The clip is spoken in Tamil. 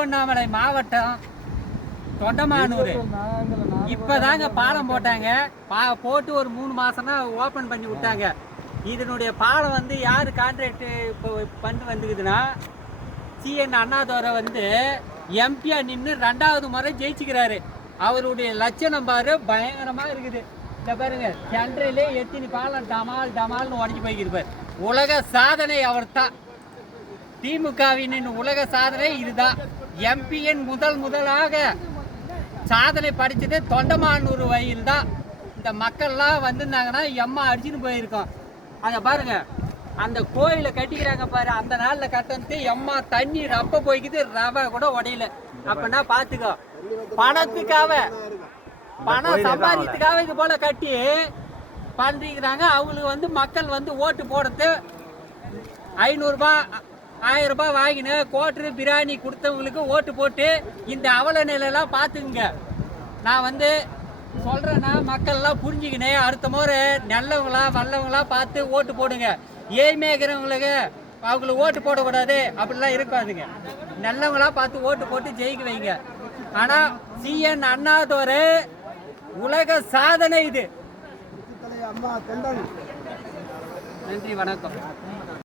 திருவண்ணாமலை மாவட்டம் தொண்டமானூர். இப்போதாங்க பாலம் போட்டாங்க. பா போட்டு ஒரு மூணு மாதம்னா தான் ஓப்பன் பண்ணி விட்டாங்க. இதனுடைய பாலம் வந்து யார் கான்ட்ராக்ட் இப்போ பண்ணி வந்துக்குதுன்னா சிஎன் அண்ணாதுரை வந்து எம்பியா நின்று ரெண்டாவது முறை ஜெயிச்சுக்கிறாரு. அவருடைய லட்சணம் பாரு பயங்கரமாக இருக்குது. இந்த பாருங்க சென்ட்ரலே எத்தினி பாலம் டமால் டமால்னு உடஞ்சி போய்க்கிருப்பார் உலக சாதனை அவர் தான் திமுகவின் உலக சாதனை இதுதான். எம்பிஎன் முதல் முதலாக சாதனை படித்தது தொண்டமானூர் வயல் தான். இந்த மக்கள்லாம் வந்திருந்தாங்கன்னா எம்மா அடிச்சுன்னு போயிருக்கோம். அதை பாருங்க அந்த கோயிலை கட்டிக்கிறாங்க பாரு அந்த நாளில் கட்டந்து எம்மா தண்ணி ரப்ப போய்க்குது ரவை கூட உடையல. அப்படின்னா பார்த்துக்கோ பணத்துக்காக பணம் சம்பாதிக்கிறதுக்காக இது போல கட்டி பண்ணிருக்கிறாங்க அவங்களுக்கு வந்து மக்கள் வந்து ஓட்டு போடுறது ஐநூறுரூபா ஆயிரம் ரூபாய் வாங்கினு கோட்ரு பிரியாணி கொடுத்தவங்களுக்கு ஓட்டு போட்டு இந்த அவல நிலையெல்லாம் பார்த்துக்குங்க. நான் வந்து சொல்கிறேன்னா மக்கள்லாம் புரிஞ்சுக்கினே அடுத்த முறை நல்லவங்களா வல்லவங்களா பார்த்து ஓட்டு போடுங்க. ஏழ்மையாகிறவங்களுக்கு அவங்களுக்கு ஓட்டு போடக்கூடாது அப்படிலாம் இருக்காதுங்க. நல்லவங்களா பார்த்து ஓட்டு போட்டு ஜெயிக்க வைங்க. ஆனால் சிஎன் அண்ணாதோரு உலக சாதனை இது. நன்றி வணக்கம்.